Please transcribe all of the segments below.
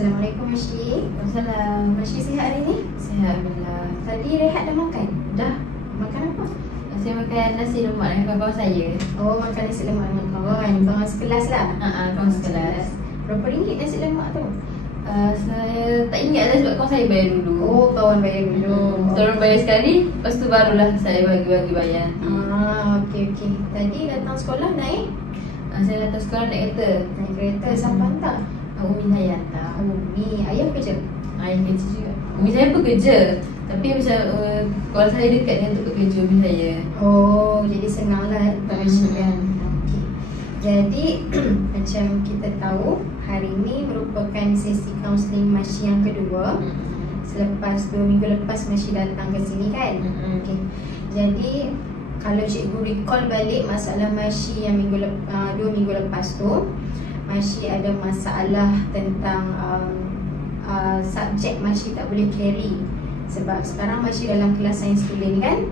Assalamualaikum Masyi. Waalaikumsalam. Masyi sihat hari ni? Sihat alhamdulillah. Tadi rehat dah makan? Dah. Makan apa? Saya makan nasi lemak dengan kawan-kawan saya. Oh, makan nasi lemak dengan kawan. Kawan sekelas lah? Kawan sekelas. Berapa ringgit nasi lemak tu? Saya tak ingat dah sebab kawan saya bayar dulu. Oh, kawan bayar dulu. Tolong bayar sekali, lepas tu barulah saya bagi-bagi bayar. Okey. Tadi datang sekolah naik? Saya datang sekolah naik kereta. Naik kereta, siapa hantar? Umi saya hantar. Umi, ayah kerja? Ayah kerja juga. Umi saya pun kerja. Tapi macam kalau saya dekat dengan untuk kerja umi saya. Oh, jadi senang lah untuk Masyi kan? Okey. Jadi, macam kita tahu, hari ni merupakan sesi kaunseling Masyi yang kedua. Selepas 2 minggu lepas Masyi datang ke sini kan? Okey. Jadi kalau cikgu recall balik masalah Masyi yang 2 minggu lepas tu, Masyi ada masalah tentang subjek Masyi tak boleh carry. Sebab sekarang Masyi dalam kelas sains tulen kan?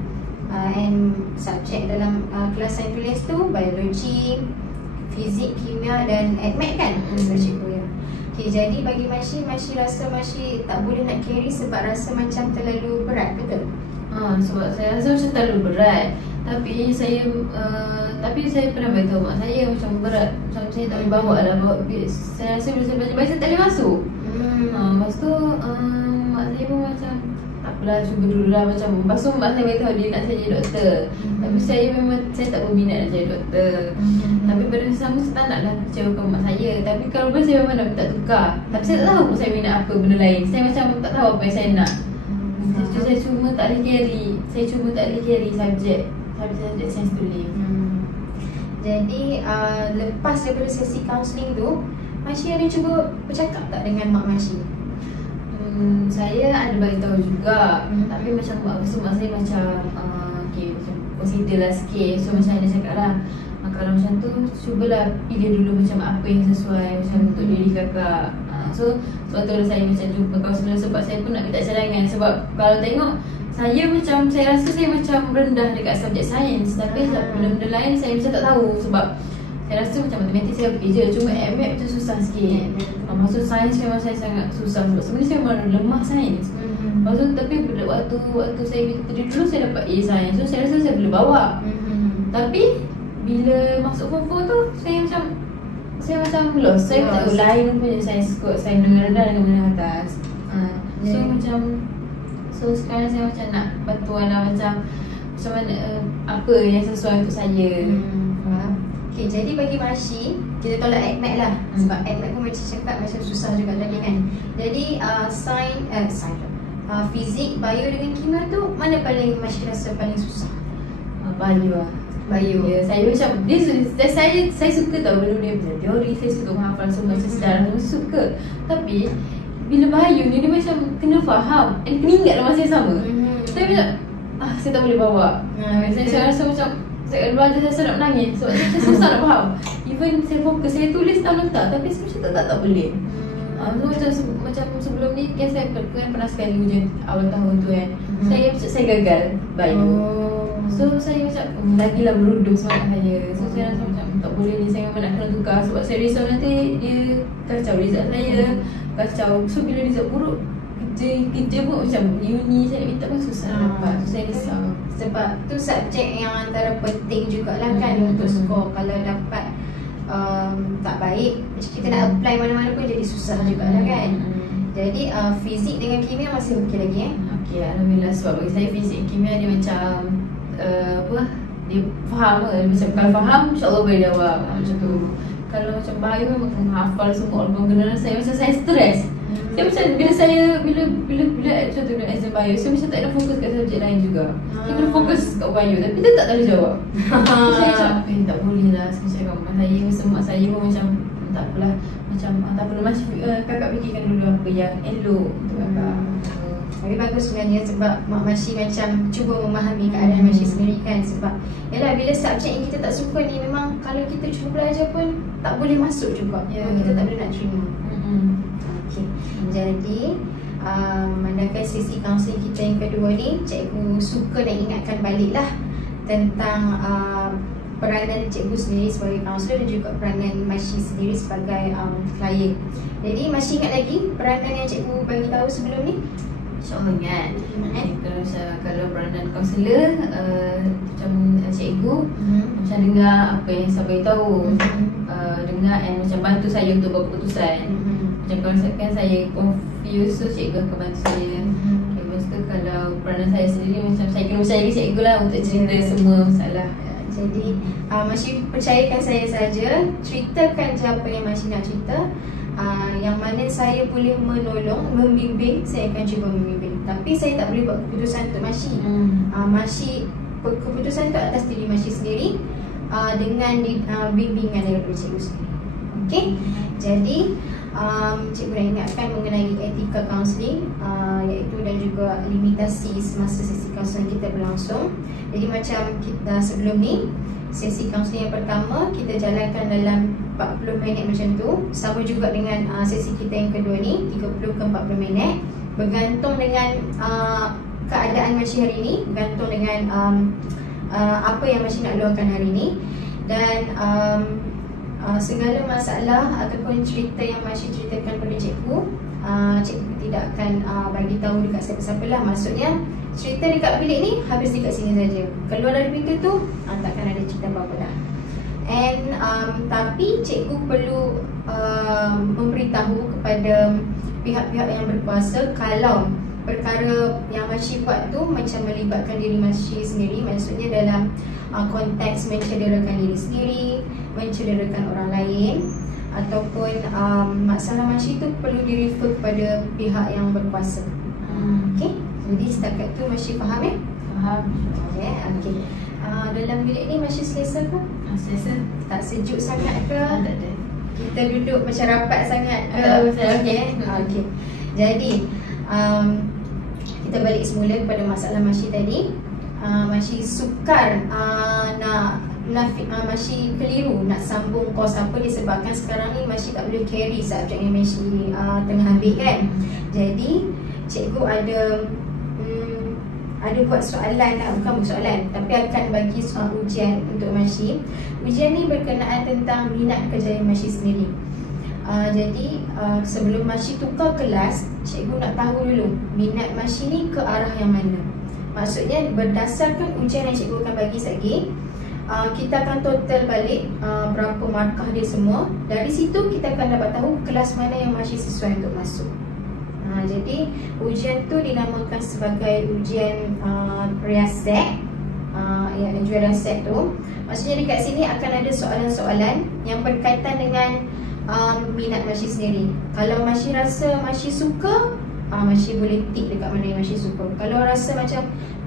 And subjek dalam kelas sains tulen tu biologi, fizik, kimia dan admat kan? Subjek tu ya. Okay, jadi bagi Masyi rasa Masyi tak boleh nak carry sebab rasa macam terlalu berat, betul? Sebab saya rasa macam terlalu berat. Tapi saya pernah beritahu mak saya macam berat, macam saya tak boleh bawa lah. Saya rasa bila saya belajar tak boleh masuk. Lepas tu mak saya pun macam tak apalah, cuba dulu lah macam. Lepas tu mak saya beritahu dia nak saya jadi doktor. Tapi saya memang tak berminat nak jadi doktor. Tapi pada masa sama saya tak nak lah kecewakan mak saya. Tapi kalau boleh saya memang nak minta tukar. Tapi saya tak tahu pun saya minat apa benda lain. Saya macam tak tahu apa yang saya nak. Saya cuma tak boleh carry. Saya cuma tak boleh carry subjek sains tulen. Jadi lepas daripada sesi kaunseling tu, Masyi ada cuba bercakap tak dengan mak Masyi? Saya ada beritahu juga. Tapi macam mak saya macam macam consider lah sikit. So macam dia cakap lah, kalau macam tu cubalah pilih dulu macam apa yang sesuai macam untuk diri kakak. So sebab tu saya macam jumpa kaunselor sebab saya pun nak minta cadangan. Sebab kalau tengok saya rasa saya macam rendah dekat subjek sains. Tapi benda-benda lain saya macam tak tahu. Sebab saya rasa macam matematik saya okey je. Cuma admat macam susah sikit. Maksud sains memang saya sangat susah. Sebab sebenarnya saya memang lemah sains. Lepas tu tapi waktu saya tadi dulu saya dapat A sains. So saya rasa saya boleh bawa. Tapi bila masuk form 4 tu saya macam lost. Saya tak tahu lain punya sains kot. Sains dengan rendah dengan menengah atas. So sekarang saya macam nak bantuan lah macam mana apa yang sesuai untuk saya. Okay, jadi bagi Masyi, kita tolak admat lah. Sebab admat pun macam cakap macam susah juga tadi kan. Jadi fizik, bio dengan kimia tu mana paling Masyi rasa paling susah? Bio lah. Bio. Ya, saya macam saya suka tau benda dia teori, saya suka menghafal semua macam sejarah, saya suka. Tapi bila bio ni dia macam kena faham and kena ingat dalam masa yang sama. Saya macam saya tak boleh bawa. Saya rasa macam saya belajar saya nak menangis sebab saya susah nak faham. Even saya fokus, saya tulis tak letak tapi saya macam tak boleh. So macam sebelum ni kan saya pernah sekali ujian awal tahun tu kan. Saya gagal bio. So saya macam lagilah merundung semangat saya. So saya rasa macam tak boleh ni, saya memang nak kena tukar. Sebab saya risau nanti dia kacau result saya, kacau. So bila result buruk, kerja pun macam uni saya nak minta pun susah nak dapat. So saya risau. Sebab tu subjek yang antara penting jugalah kan untuk skor. Kalau dapat tak baik, macam kita nak apply mana-mana pun jadi susah jugalah kan. Jadi fizik dengan kimia masih okey lagi Okey, alhamdulillah. Sebab bagi saya fizik kimia dia macam dia faham ke. Macam kalau faham insyaAllah boleh jawab macam tu. Kalau macam bio memang kena hafal semua organ saya macam saya stres. Saya macam bila contoh dengan exam bio, saya macam tak ada fokus kat subjek lain juga. Saya kena fokus kat bio tapi dia tak boleh jawab. Saya macam tak boleh lah. Saya cakap mak saya pun macam tak apalah, macam tak perlu kakak fikirkan dulu apa yang elok untuk kakak. Tapi bagus sebenarnya sebab mak Masyi macam cuba memahami keadaan Masyi sendiri kan. Sebab yalah, bila subjek yang kita tak suka ni memang kalau kita cuba belajar pun tak boleh masuk juga. Kita tak boleh nak terima. Okay. Jadi mendapatkan sesi kaunseling kita yang kedua ni, cikgu suka nak ingatkan balik lah tentang peranan cikgu sendiri sebagai kaunselor dan juga peranan Masyi sendiri sebagai klien. Jadi Masyi ingat lagi peranan yang cikgu bagi tahu sebelum ni? InsyaAllah ingat. Kalau peranan kaunselor macam cikgu macam dengar apa yang saya beritahu, dengar and macam bantu saya untuk buat keputusan. Macam kalau misalkan saya confused tu cikgu akan bantu saya. Lepas tu kalau peranan saya sendiri macam saya kena percaya cikgu lah untuk cerita semua masalah. Jadi Masyi percayakan saya saja, ceritakan je apa yang Masyi nak cerita. Yang mana saya boleh menolong, membimbing, saya akan cuba membimbing. Tapi saya tak boleh buat keputusan untuk Masyi. Masyi, keputusan itu atas diri Masyi sendiri dengan bimbingan daripada cikgu sendiri. Okey. Jadi cikgu dah ingatkan mengenai etika kaunseling, iaitu dan juga limitasi semasa sesi kaunseling kita berlangsung. Jadi macam kita sebelum ni, sesi kaunseling yang pertama kita jalankan dalam 40 minit macam tu. Sama juga dengan sesi kita yang kedua ni, 30 ke 40 minit. Bergantung dengan keadaan Masyi hari ni, bergantung dengan apa yang Masyi nak luahkan hari ni. Dan segala masalah ataupun cerita yang Masyi ceritakan pada cikgu, cikgu tidak akan bagi tahu dekat siapa-siapa lah. Maksudnya cerita dekat bilik ni habis dekat sini saja. Keluar dari pintu tu takkan ada cerita apa-apa dah. And tapi cikgu perlu memberitahu kepada pihak-pihak yang berkuasa kalau perkara yang Masyi buat tu macam melibatkan diri Masyi sendiri, maksudnya dalam konteks mencederakan diri sendiri, mencederakan orang lain, ataupun masalah Masyi tu perlu direfer kepada pihak yang berkuasa. Okey, jadi setakat tu Masyi faham ya? Faham. Okey. Dalam bilik ni Masyi selesa ke? Selesa. Tak sejuk sangat ke? Tak ada. Kita duduk macam rapat sangat ke? Okey. Jadi kita balik semula kepada masalah Masyi tadi. Masyi sukar Masyi keliru nak sambung kos apa disebabkan sekarang ni Masyi tak boleh carry subjek yang Masyi tengah ambil kan. Jadi cikgu ada buat soalan lah, bukan soalan, tapi akan bagi soal ujian untuk Masyi. Ujian ni berkenaan tentang minat kejayaan Masyi sendiri. Jadi sebelum Masyi tukar kelas, cikgu nak tahu dulu minat Masyi ni ke arah yang mana. Maksudnya berdasarkan ujian yang cikgu akan bagi lagi, kita akan total balik berapa markah dia semua. Dari situ kita akan dapat tahu kelas mana yang Masyi sesuai untuk masuk. Jadi ujian tu dinamakan sebagai ujian riaset. Ujian riaset tu maksudnya dekat sini akan ada soalan-soalan yang berkaitan dengan minat Masyi sendiri. Kalau Masyi rasa Masyi suka, Masyi boleh tick dekat mana yang Masyi suka. Kalau rasa macam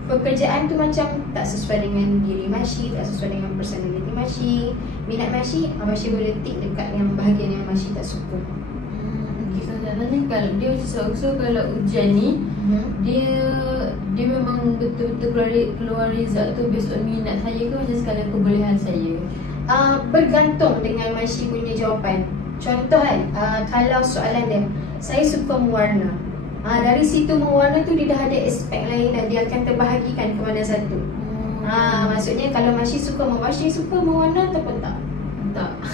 pekerjaan tu macam tak sesuai dengan diri Masyi, tak sesuai dengan personality Masyi, minat Masyi, Masyi boleh tick dekat yang bahagian yang Masyi tak suka. Soalannya kalau dia so kalau ujian ni dia memang betul-betul keluar result tu based on minat saya ke macam sekadar kebolehan saya? Bergantung dengan Masyi punya jawapan. Contoh kan, kalau soalan dia, saya suka mewarna, dari situ mewarna tu dia dah ada aspek lain dan dia akan terbahagikan ke mana satu. Maksudnya kalau Masyi suka mewarna ataupun tak?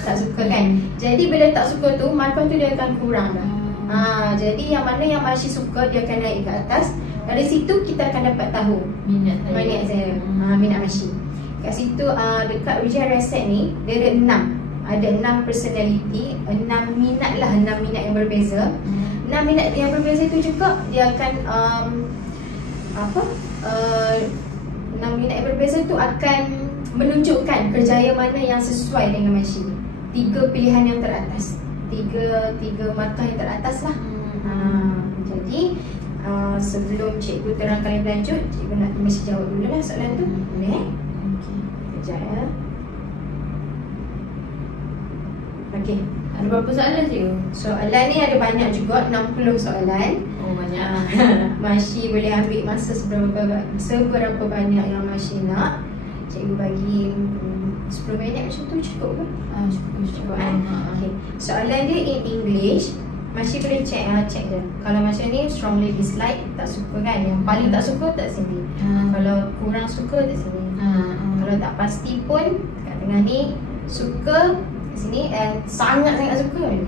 Tak suka kan. Jadi bila tak suka tu, markah tu dia akan kurang dah. Jadi yang mana yang Masyi suka dia akan naik ke atas. Dari situ kita akan dapat tahu minat saya, minat Masyi. Kat situ dekat ujian riaset ni dia ada 6. Ada 6 personality, 6 minat lah, 6 minat yang berbeza. 6 minat yang berbeza itu juga dia akan 6 minat yang berbeza tu akan menunjukkan kerjaya mana yang sesuai dengan Masyi. 3 pilihan yang teratas, 3 markah yang teratas lah. Jadi sebelum cikgu terangkan lebih lanjut, cikgu nak Masyi jawab dulu lah soalan tu. Boleh? Sekejap ya. Okey. Ada berapa soalan cikgu? Soalan ni ada banyak juga, 60 soalan. Oh banyak. Masyi boleh ambil masa seberapa banyak yang Masyi nak. Cikgu bagi 10 minit macam tu cukup ke? Cukup kan? Okay. Soalan dia in English. Masyi boleh check je. Kalau macam ni strongly dislike, tak suka kan? Yang paling tak suka tak sini. Kalau kurang suka tak sini. Kalau tak pasti pun kat Tengah ni suka, kat sini sangat-sangat suka ni.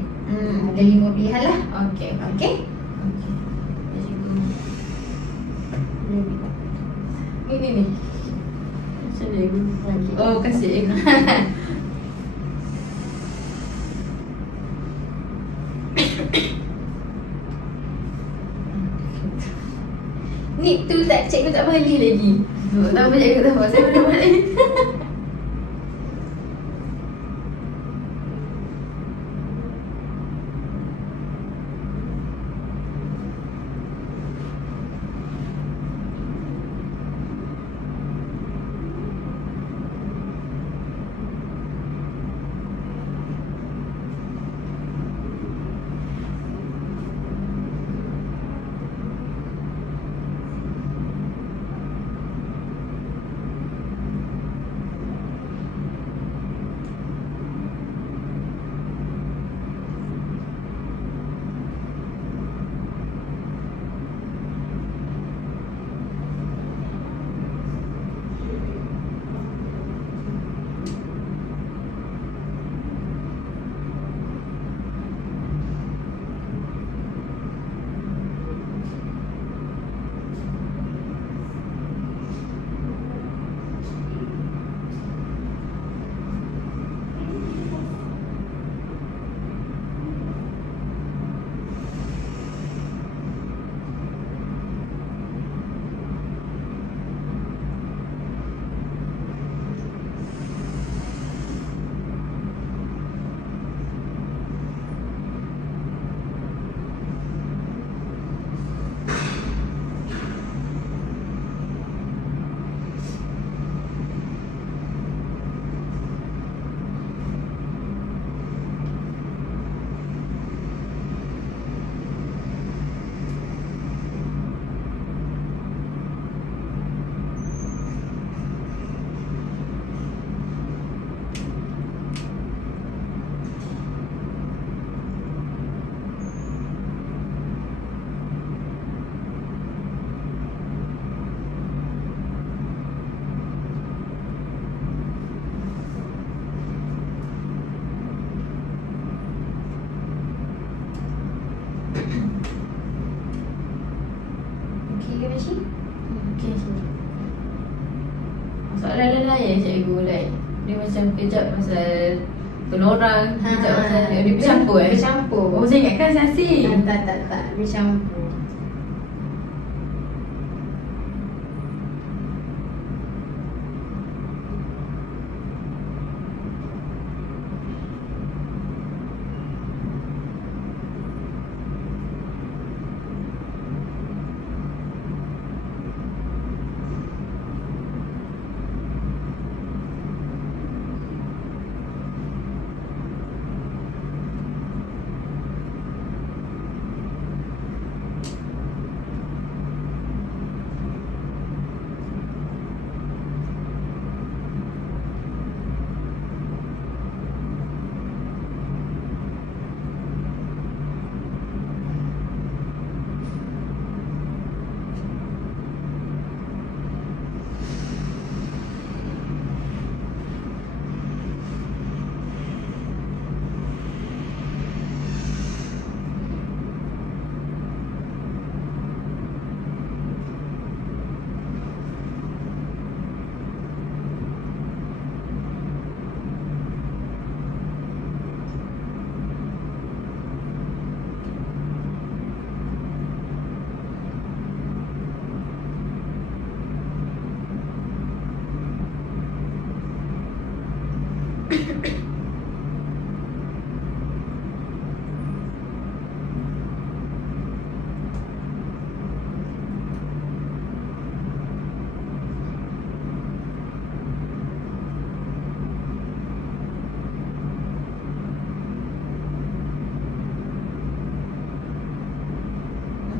Ada 5 pilihan lah. Okey. Okey. Okey. Ya, cikgu. Ni. Macam mana cikgu? Okey. Oh, kasih cikgu. Ni tu tak, cikgu tak balik lagi. Tak apa cikgu, tak apa. Saya boleh balik. Okey ke Maci? Okey, cikgu. Soalan lain cikgu, like dia macam kejap pasal penorang, kejap pasal dia bercampur Bercampur. Oh, saya ingatkan sasi. Tak. Bercampur.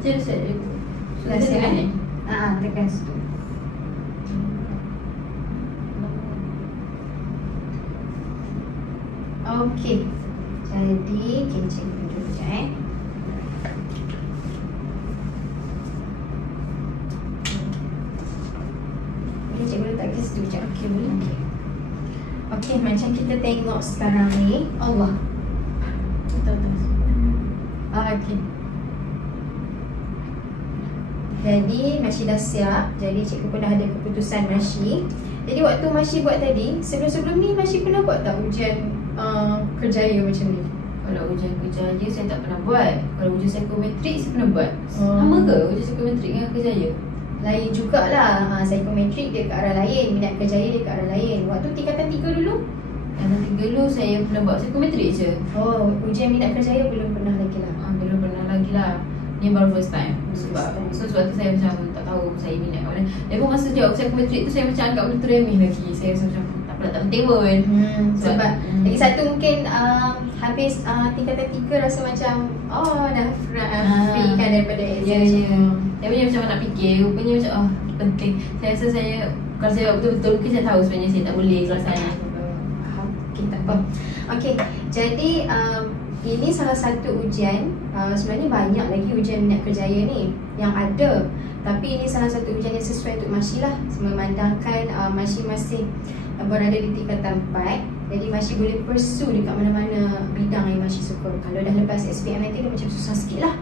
Macam mana cikgu? Dah siap ni? Tekan situ. Okey. Jadi, cikgu tunjuk sekejap Okey, cikgu letak ke situ sekejap. Okey, boleh. Okey. Okey, macam kita tengok sekarang ni. Allah. Terus. Okey. Jadi Masyi dah siap. Jadi cikgu pun dah ada keputusan Masyi. Jadi waktu Masyi buat tadi, sebelum-sebelum ni Masyi pernah buat tak ujian kerjaya macam ni? Kalau ujian kerjaya saya tak pernah buat. Kalau ujian psikometrik saya pernah buat. Sama ke ujian psikometrik dengan kerjaya? Lain jugalah. Psikometrik dia ke arah lain, minat kerjaya dia ke arah lain. Waktu tingkatan 3 dulu? Tingkatan 3 dulu saya pernah buat psikometrik je. Oh, ujian minat kerjaya belum pernah lagi lah. Belum pernah lagi lah. Ni baru first time. Sebab tu saya macam tak tahu saya minat kat mana. Dan pun masa jawab psikometrik tu saya macam anggap benda tu remeh lagi. Saya rasa macam tak penting pun. Sebab lagi satu mungkin habis tingkatan 3 rasa macam dah free kan daripada exam. Saya punya macam nak fikir, rupanya macam penting. Saya rasa kalau saya betul-betul mungkin saya tahu sebenarnya saya tak boleh kelas saya. Okay, tak apa. Okay, jadi ini salah satu ujian. Sebenarnya banyak lagi ujian minat kerjaya ni yang ada. Tapi ini salah satu ujian yang sesuai untuk Masyi lah. Memandangkan Masyi masih berada di tingkatan 4. Jadi Masyi boleh pursue dekat mana-mana bidang yang Masyi suka. Kalau dah lepas SPM nanti dia macam susah sikit lah.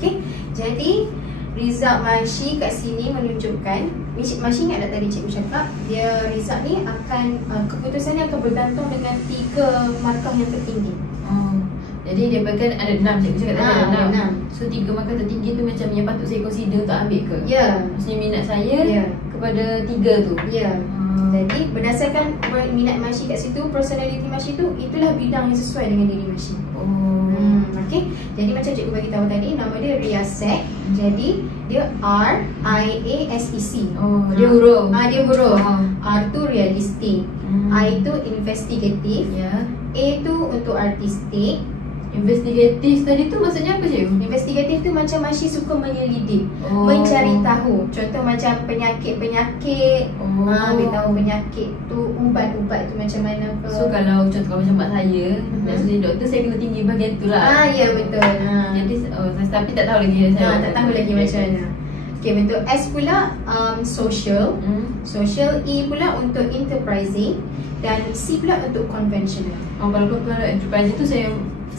Okay, jadi result Masyi kat sini menunjukkan, Masyi ingat tak tadi cikgu cakap dia result ni akan keputusannya akan bergantung dengan 3 markah yang tertinggi. Jadi dia kan ada 6, cikgu cakap tadi ada 6. So 3 markah tertinggi tu macam yang patut saya consider untuk ambil ke? Ya. Maksudnya minat saya kepada 3 tu. Ya. Jadi berdasarkan minat Masyi kat situ, personality Masyi tu, itulah bidang yang sesuai dengan diri Masyi. Okay. Jadi macam cikgu bagi tahu tadi, nama dia Riasek. Jadi dia R-I-A-S-E-C. Dia huruf. Dia huruf. R tu realistik, I tu investigatif, A tu untuk artistik. Investigatif tadi tu maksudnya apa cikgu? Investigatif tu macam Masyi suka menyelidik, mencari tahu. Contoh macam penyakit-penyakit, beritahu penyakit tu, ubat-ubat tu macam mana ke. So kalau contoh macam mak saya, jadi doktor saya kena tinggi bahagian tu lah. Ya betul. Jadi tapi tak tahu lagi saya. Tak tahu lagi macam mana. Okay, bentuk S pula social. Social. E pula untuk enterprising. Dan C pula untuk conventional. Kalau enterprising tu saya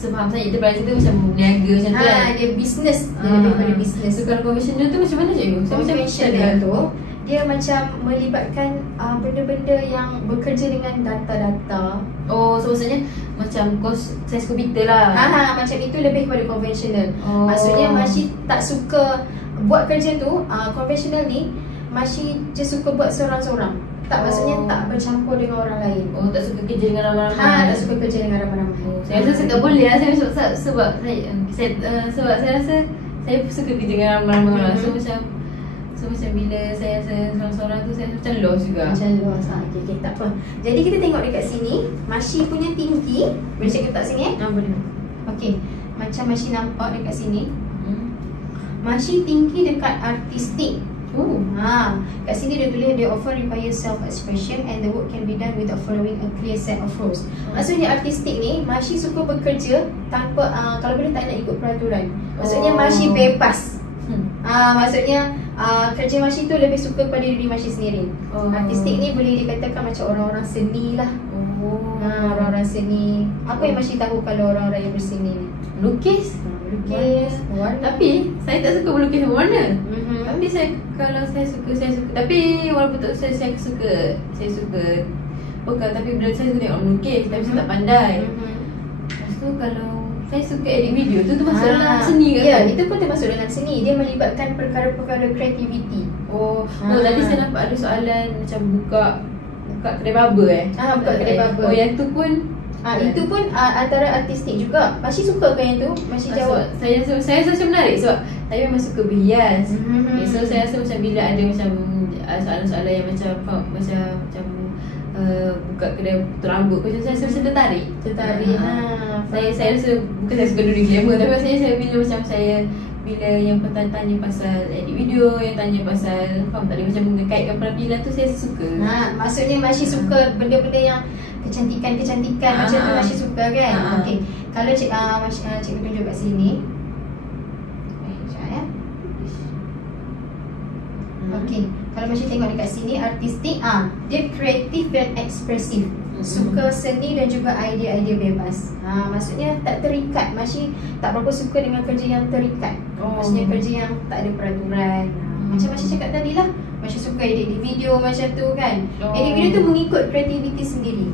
faham saya enterprising tu macam niaga macam tu kan. Dia business. Dia lebih pada business. So kalau conventional tu macam mana cikgu? Conventional tu dia macam melibatkan benda-benda yang bekerja dengan data-data. So maksudnya macam kos sains komputer lah. Macam itu lebih kepada conventional. Maksudnya Masyi tak suka buat kerja tu, conventional ni Masyi je suka buat seorang-seorang. Tak, maksudnya tak bercampur dengan orang lain. Tak suka kerja dengan ramai-ramai. Tak suka kerja dengan ramai-ramai. Saya rasa saya tak boleh lah. Sebab saya rasa saya suka kerja dengan ramai-ramai. So macam bila saya rasa seorang-seorang tu saya macam lost juga. Macam lost. Okay, tak apa. Jadi kita tengok dekat sini, Masyi punya tinggi. Boleh cikgu tak sini boleh. Okay, macam Masyi nampak dekat sini, Masyi tinggi dekat artistik. Kat sini dia tulis dia often require self-expression and the work can be done without following a clear set of rules. Maksudnya artistik ni Masyi suka bekerja tanpa kalau boleh tak nak ikut peraturan. Maksudnya Masyi bebas. Maksudnya kerja Masyi tu lebih suka pada diri Masyi sendiri. Artistik ni boleh dikatakan macam orang-orang seni lah. Orang-orang seni. Apa yang Masyi tahu kalau orang-orang yang berseni ni? Lukis. Warna. Tapi saya tak suka melukis warna. Tapi kalau saya suka. Tapi walaupun tak saya suka bukan, tapi bila saya suka tengok melukis, tapi saya tak pandai. Lepas tu kalau saya suka edit video tu masuk dalam seni ke? Ya, itu pun termasuk dalam seni. Dia melibatkan perkara-perkara kreativiti. Tadi saya nampak ada soalan macam buka kedai barber buka kedai barber. Yang tu pun itu pun antara artistik juga. Masyi suka ke yang tu? Masyi jawab. Saya rasa macam menarik sebab saya memang suka berhias. So saya rasa macam bila ada macam soalan-soalan yang macam buka kedai rambut macam saya macam tertarik. Saya rasa bukan saya suka dulu glamour, tapi saya bila macam bila yang tanya pasal edit video, yang tanya pasal faham tak, dia macam mengkaitkan penampilan tu saya suka. Maksudnya Masyi suka benda-benda yang kecantikan macam tu Masyi suka kan? Okey. Kalau cikgu tunjuk kat sini. Okey. Kalau Masyi tengok dekat sini artistik, dia kreatif dan ekspresif. suka seni dan juga idea-idea bebas. Maksudnya tak terikat. Masih tak berapa suka dengan kerja yang terikat. Maksudnya kerja yang tak ada peraturan. Macam Masih cakap tadi lah, Masih suka edit video macam tu kan. Edit video tu mengikut kreativiti sendiri.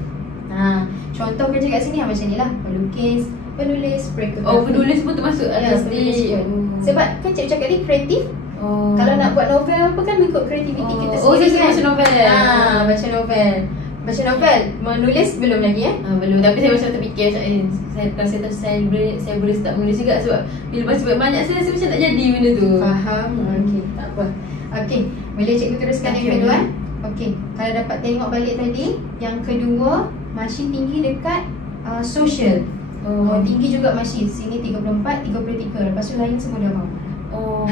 Contoh kerja kat sini macam ni lah, pelukis, penulis, penulis pun termasuk artistik. Sebab kan cikgu cakap ni kreatif. Kalau nak buat novel apa kan mengikut kreativiti kita sendiri kan. Baca novel. Baca novel. Baca novel, menulis belum lagi belum, tapi saya macam terfikir kalau saya boleh start menulis juga. Sebab bila baca banyak saya rasa macam tak jadi benda tu. Faham? Okey, tak apa. Okey, boleh cikgu teruskan yang kedua. Okey, kalau dapat tengok balik tadi, yang kedua masih tinggi dekat social. Tinggi juga masih. Sini 34, 33. Lepas tu lain semua dah bawah.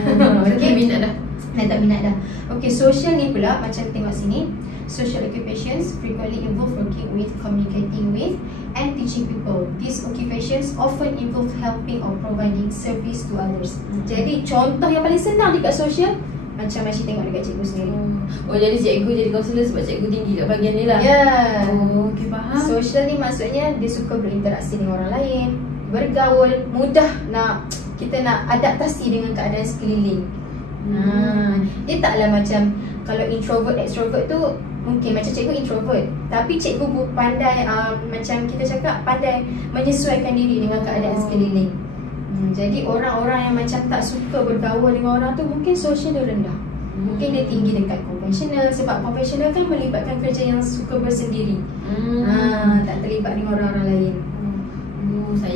Okay, minat dah. Tak minat dah. Okey, social ni pula macam tengok sini. Social occupations frequently involve working with, communicating with, and teaching people. These occupations often involve helping or providing service to others. Jadi contoh yang paling senang dekat social macam Masih tengok dekat cikgu sendiri. Jadi cikgu jadi kaunselor sebab cikgu tinggi kat bahagian ni lah. Okay, faham. Social ni maksudnya dia suka berinteraksi dengan orang lain, bergaul, mudah kita nak adaptasi dengan keadaan sekeliling. Dia taklah macam kalau introvert, extrovert tu mungkin macam cikgu introvert, tapi cikgu pandai macam kita cakap pandai menyesuaikan diri dengan keadaan sekeliling. Jadi orang-orang yang macam tak suka bergaul dengan orang tu mungkin social dia rendah. Mungkin dia tinggi dekat konvensional. Sebab konvensional kan melibatkan kerja yang suka bersendiri. Tak terlibat dengan orang-orang lain.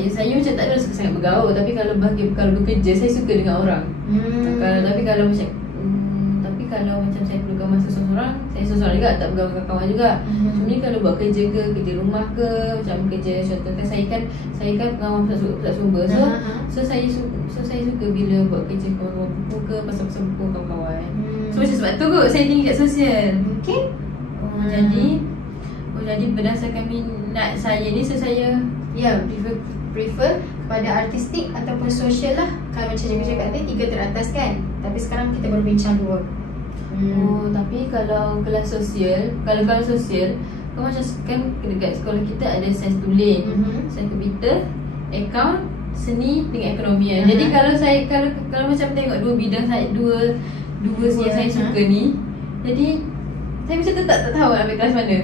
Saya macam tak ada suka sangat bergaul. Tapi kalau bekerja saya suka dengan orang. Tapi kalau macam saya perlukan masa seorang-seorang, saya seorang juga, tak bergaul dengan kawan juga. Cuma ni kalau buat kerja ke, kerja rumah ke, macam kerja contohkan saya kan pengawal pusat sumber. So saya suka bila buat kerja kawan-kawan buku ke, pasal-pasal buku kawan-kawan. So macam sebab tu kot saya tinggi kat sosial. Jadi berdasarkan minat saya ni, saya prefer kepada artistik ataupun sosial lah. Kalau macam cikgu cakap tadi 3 teratas kan. Tapi sekarang kita berbincang 2. Tapi kalau kelas sosial, kalau sosial macam kan dekat sekolah kita ada sains tulis, sains komputer, akaun, seni dengan ekonomi. Jadi kalau macam tengok dua bidang saya, dua yang saya suka ni, jadi saya macam tak tahu nak ambil kelas mana.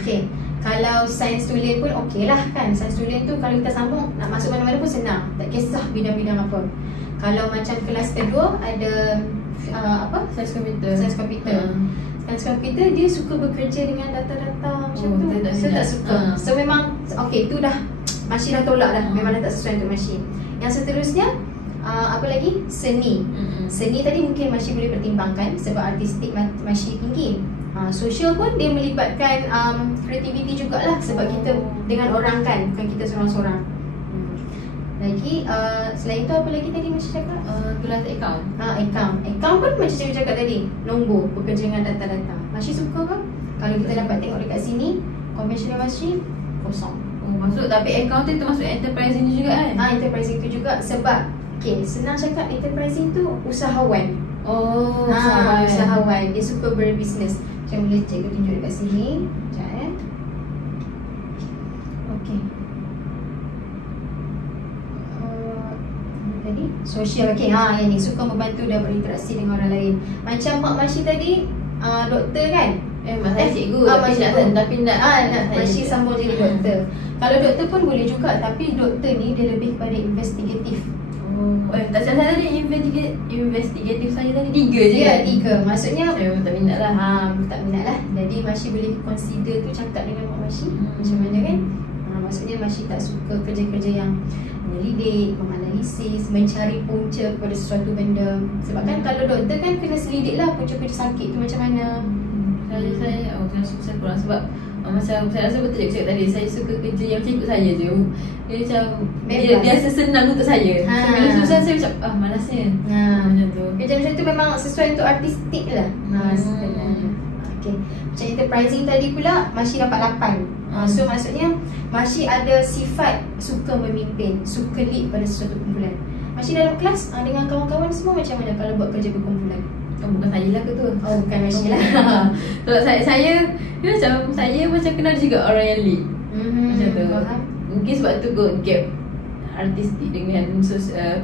Okay. Kalau sains tulis pun okey lah kan. Sains tulis tu kalau kita sambung nak masuk mana-mana pun senang. Tak kisah bidang-bidang apa. Kalau macam kelas kedua ada Sains komputer. Sains komputer dia suka bekerja dengan data-data macam tu. Saya tak suka. So memang okey tu dah Masih dah tolak dah. Memang dah tak sesuai untuk Masih. Yang seterusnya apa lagi? Seni. Seni tadi mungkin Masih boleh pertimbangkan sebab artistik Masih tinggi. Social pun dia melibatkan kreativiti jugalah sebab kita dengan orang kan, bukan kita seorang-seorang. Lagi selain tu apa lagi tadi Masih cakap? Kelas akaun. Akaun pun macam cikgu cakap tadi, nombor, bekerja dengan data-data. Masih suka ke? Kalau kita dapat tengok dekat sini, konvensional Masih kosong. Masuk, tapi akaun tu termasuk enterprising ni juga kan? Enterprising tu juga sebab senang cakap enterprising tu usahawan. Usahawan. Dia suka berbisnes. Macam boleh cikgu tunjuk dekat sini. Sekejap Okey. Tadi sosial. Okey, yang ni suka membantu dan berinteraksi dengan orang lain. Macam Mak Masih tadi doktor kan? Mak saya cikgu tapi nak Masih sambung jadi doktor. Kalau doktor pun boleh juga, tapi doktor ni dia lebih kepada investigatif. Tak salah tadi investigatif saya tadi 3 je. Ya, 3. Maksudnya saya tak minat lah. Tak minat lah. Jadi Masih boleh consider tu cakap dengan Mak Masih macam mana kan. Maksudnya Masih tak suka kerja-kerja yang menyelidik, menganalisis, mencari punca kepada sesuatu benda. Sebab kan kalau doktor kan kena selidik lah punca-punca sakit tu macam mana. Saya kurang sebab macam saya rasa betul je cakap tadi, saya suka kerja yang macam ikut saya je. Dia macam dia rasa senang untuk saya. Bila susah saya macam malasnya. Macam tu. Kerja macam tu memang sesuai untuk artistik lah. Sebenarnya. Okay. Macam enterprising tadi pula Masih dapat 8. So maksudnya Masih ada sifat suka memimpin, suka lead pada sesuatu kumpulan. Masih dalam kelas dengan kawan-kawan semua macam mana kalau buat kerja berkumpulan? bukan saya lah ke tu. Oh, bukan Mashi lah. Sebab saya dia macam saya macam kenal juga orang yang lead. Macam tu. Faham. Mungkin sebab tu kot gap artistik dengan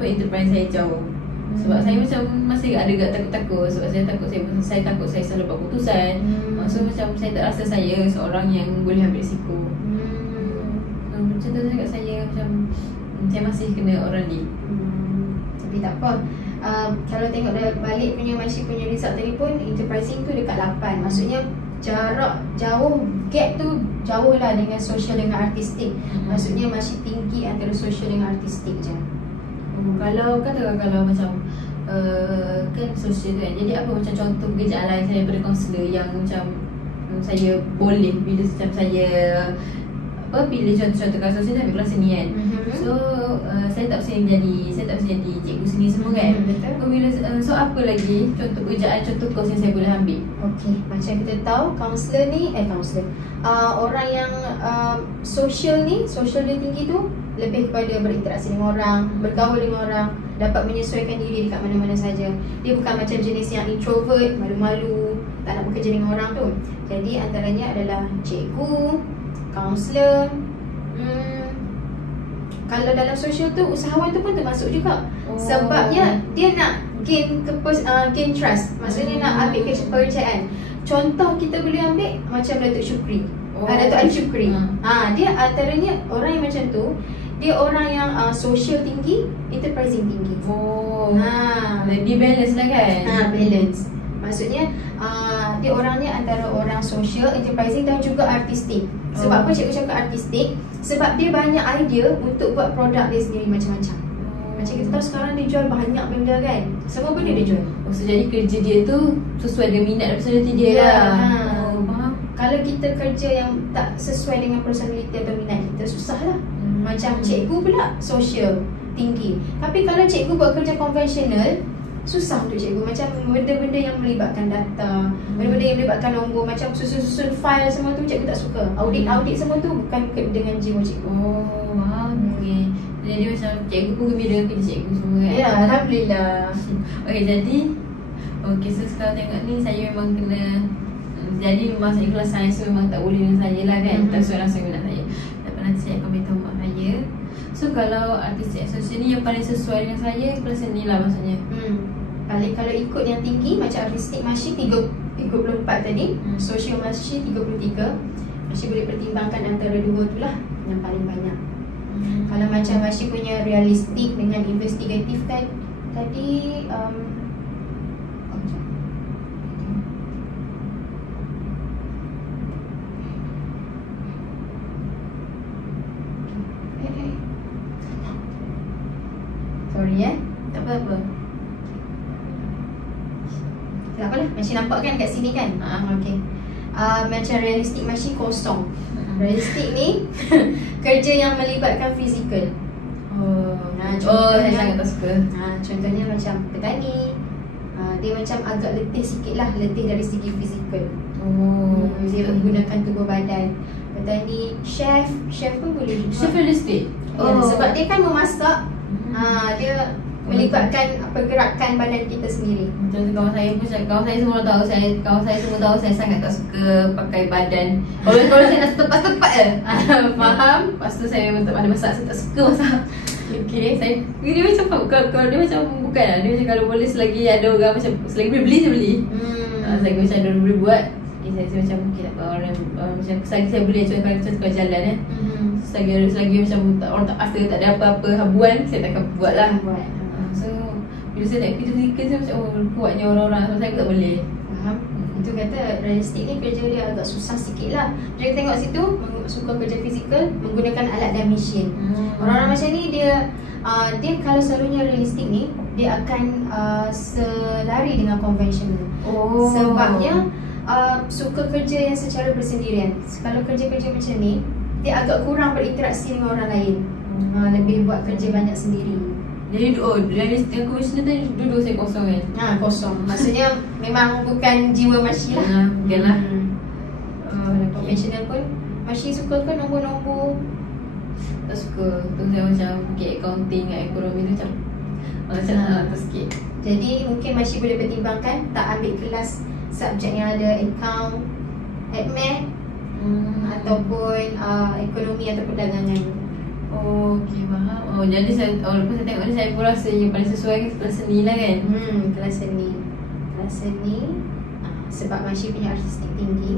enterprise saya jauh. Sebab saya macam masih ada agak takut-takut. Sebab saya takut saya salah buat keputusan. So macam saya tak rasa saya seorang yang boleh ambil risiko. Macam tu juga saya macam saya masih kena orang lead. Tapi tak apa. Kalau tengok balik punya Mashi punya result tadi pun, enterprising tu dekat 8. Maksudnya jarak jauh, gap tu jauh lah dengan social dengan artistik. Maksudnya masih tinggi antara social dengan artistik je. Kalau macam kan social tu kan, jadi apa macam contoh pekerjaan lain saya daripada kaunselor yang macam saya boleh bila macam saya pilih contoh kasus saya ambil kelas seni kan. So saya tak mesti jadi cikgu seni semua kan. Betul. Bila so apa lagi contoh pekerjaan, contoh course yang saya boleh ambil? Okey, macam kita tahu kaunselor ni orang yang social dia tinggi tu lebih kepada berinteraksi dengan orang, bergaul dengan orang, dapat menyesuaikan diri dekat mana-mana saja. Dia bukan macam jenis yang introvert, malu-malu, tak nak bekerja dengan orang tu. Jadi antaranya adalah cikgu, kaunselor. Kalau dalam social tu, usahawan tu pun termasuk juga. Sebabnya dia nak gain trust. Maksudnya nak ambil pekerjaan. Contoh kita boleh ambil macam Datuk Syukri, Datuk Ali Syukri. Dia antaranya orang yang macam tu. Dia orang yang social tinggi, enterprising tinggi. Dia balance lah kan? Balance. Maksudnya dia orangnya antara orang social, enterprising dan juga artistik. Sebab apa cikgu cakap artistik? Sebab dia banyak idea untuk buat produk dia sendiri macam-macam. Macam kita tahu sekarang dia jual banyak benda kan. Semua benda dia jual. So jadi kerja dia tu sesuai dengan minat dan personality dia lah. Faham? Kalau kita kerja yang tak sesuai dengan personality atau minat kita, susah lah. Macam cikgu pula social tinggi. Tapi kalau cikgu buat kerja konvensional, susah untuk cikgu. Macam benda-benda yang melibatkan data, benda-benda yang melibatkan nombor, macam susun-susun file semua tu cikgu tak suka. Audit semua tu bukan dengan jiwa cikgu. Okay. Jadi macam cikgu pun gembira kerja cikgu semua kan? Ya, Alhamdulillah. Okay, jadi so sekarang tengok ni saya memang kena jadi memang saya kelas sains memang tak boleh dengan saya lah kan. Tak sesuai langsung minat saya. Tapi nanti saya akan minta mak saya. So kalau artistik sosial ni yang paling sesuai dengan saya kelas seni lah maksudnya. Paling kalau ikut yang tinggi macam artistik Mashi 34 tadi, social Mashi 33. Mashi boleh pertimbangkan antara dua tu lah yang paling banyak. Kalau macam Mashi punya realistik dengan investigatif tadi sorry Tak apa-apa. tak apalah, Mashi nampak kan kat sini kan. Okay. Macam realistik Mashi kosong. Realistik ni kerja yang melibatkan fizikal. Saya sangat tak suka. Contohnya macam petani, dia macam agak letih sikit lah, letih dari segi fizikal. Dia menggunakan tubuh badan. Petani, chef pun boleh juga. Chef realistik? Sebab dia kan memasak. Dia melibatkan pergerakan badan kita sendiri. Macam kawan saya semua tahu saya sangat tak suka pakai badan. Kalau saya nak setepat-sepat je. Faham? Lepas tu saya memang tak pandai masak, saya tak suka masak. Dia macam kalau dia macam bukan lah. Dia macam kalau boleh selagi ada orang macam selagi boleh beli, saya beli. Selagi macam ada orang boleh buat, saya macam mungkin tak apa orang macam selagi saya boleh cuba jalan selagi macam orang tak rasa tak ada apa-apa habuan, saya takkan buat lah. So bila saya nak kerja fizikal saya macam kuatnya orang-orang, so saya tak boleh. Faham? Itu kata realistik ni kerja dia agak susah sikit lah. Jadi tengok situ, suka kerja fizikal menggunakan alat dan mesin. Orang-orang macam ni dia kalau selalunya realistik ni dia akan selari dengan konvensional. Sebabnya suka kerja yang secara bersendirian. Kalau kerja-kerja macam ni dia agak kurang berinteraksi dengan orang lain. Lebih buat kerja banyak sendiri. Jadi realistik konvensional tadi duduk saya kosong kan? Kosong. Maksudnya memang bukan jiwa Mashi lah. Bukan lah. Konvensional pun Mashi suka ke nombor-nombor? Tak suka. Tu saya macam accounting dengan ekonomi tu macam Macam tu sikit. Jadi mungkin Masih boleh pertimbangkan tak ambil kelas subjek yang ada account, math, ataupun ekonomi atau perdagangan. Oh, okey, faham. Oh, jadi lepas saya tengok ni, saya pun rasa yang paling sesuai kan kelas seni lah kan. Kelas seni. Sebab Masih punya artistik tinggi,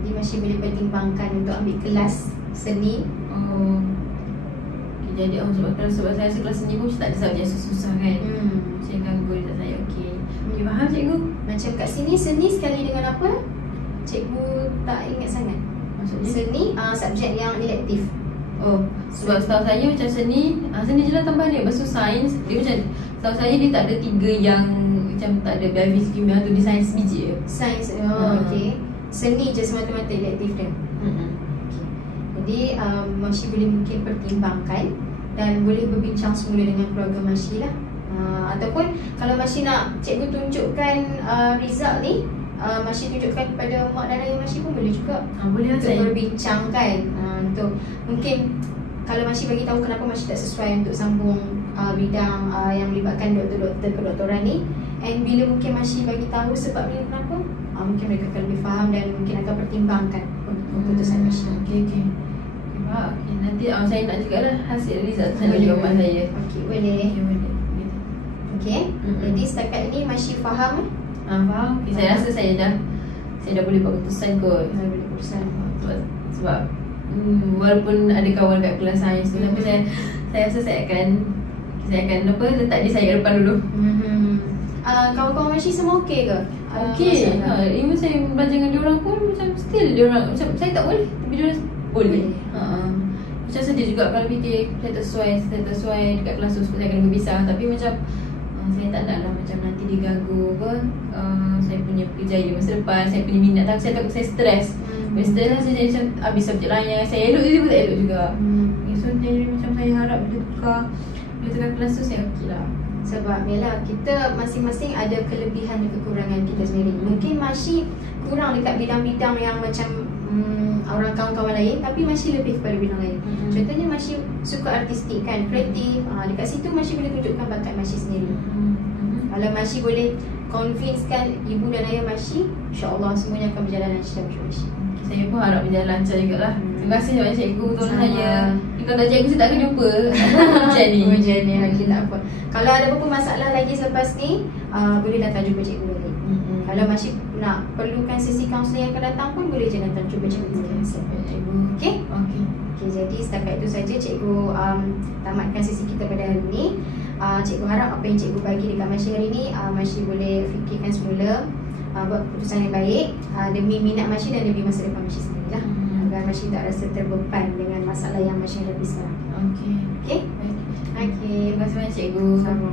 jadi Masih boleh pertimbangkan untuk ambil kelas seni. Oh, okay, jadi sebab saya rasa kelas seni pun tak ada subjek susah kan. Saya ganggu dekat saya. Okey, faham cikgu. Macam kat sini seni sekali dengan apa? Cikgu tak ingat sangat. Maksudnya? Seni subjek yang elektif. Oh, sebab setahu saya macam seni je lah tambah dia. Lepas tu sains, dia macam setahu saya dia tak ada 3 yang macam tak ada biologi, kimia tu, dia sains biji je. Sains, okey. Seni je semata-mata elektif dia. Okay. Jadi Masih boleh mungkin pertimbangkan dan boleh berbincang semula dengan keluarga Masih lah. Ataupun kalau Masih nak cikgu tunjukkan result ni, Masih tunjukkan kepada mak dan ayah Masih pun boleh juga. Boleh lah untuk saya berbincangkan, untuk mungkin kalau Masih bagi tahu kenapa Masih tak sesuai untuk sambung bidang yang melibatkan doktor-doktor kedoktoran ni, and bila mungkin Masih bagi tahu sebab ni kenapa, mungkin mereka akan lebih faham dan mungkin akan pertimbangkan keputusan Masih. Okey. Pak, nanti saya nak jugalah hasil result saya bagi mak saya. Okey, boleh. Okey. Jadi setakat ini Masih faham? Faham. Okay, saya rasa saya dah boleh buat keputusan kot. Boleh keputusan. Sebab walaupun ada kawan kat kelas sains tu, tapi saya rasa saya akan letak dia saya kat depan dulu. Kawan-kawan Masih semua okey ke? Okey. Even saya belajar dengan diorang pun macam still diorang macam saya tak boleh, tapi diorang boleh. Macam sedih juga kalau fikir saya tak sesuai dekat kelas tu, sebab saya kena berpisah. Tapi macam saya tak nak lah macam nanti diganggu ke saya punya kerjaya masa depan, saya punya minat. Saya takut saya stres. Bila stres lah saya jadi macam habis subjek lain yang saya elok juga tak elok juga. So jadi macam saya harap bila tukar kelas tu saya okey lah. Sebab yalah, kita masing-masing ada kelebihan dan kekurangan kita sendiri. Mungkin Masih kurang dekat bidang-bidang yang macam orang kawan-kawan lain, tapi Masih lebih kepada bidang lain. Contohnya Masih suka artistik kan, kreatif. Dekat situ Masih boleh tunjukkan bakat Masih sendiri. Kalau Masih boleh convincekan ibu dan ayah Masih, insya-Allah semuanya akan berjalan lancar untuk Masih. Saya pun harap berjalan lancar jugalah. Terima kasih banyak cikgu tolong saya. Kalau tak cikgu saya tak akan jumpa ujian ni. Okey, tak apa. Kalau ada apa-apa masalah lagi selepas ni, boleh datang jumpa cikgu lagi. Kalau Masih nak perlukan sesi kaunseling yang akan datang pun, boleh je datang jumpa cikgu. Okey? Okey, jadi setakat itu saja cikgu tamatkan sesi kita pada hari ini. Cikgu harap apa yang cikgu bagi dekat Masih hari ini, Masih boleh fikirkan semula, buat keputusan yang baik demi minat Masih dan demi masa depan Masih sendiri lah. Agar Masih tak rasa terbeban dengan masalah yang Masih hadapi sekarang. Okey. Okey? Okey. Terima kasih banyak cikgu. Sama.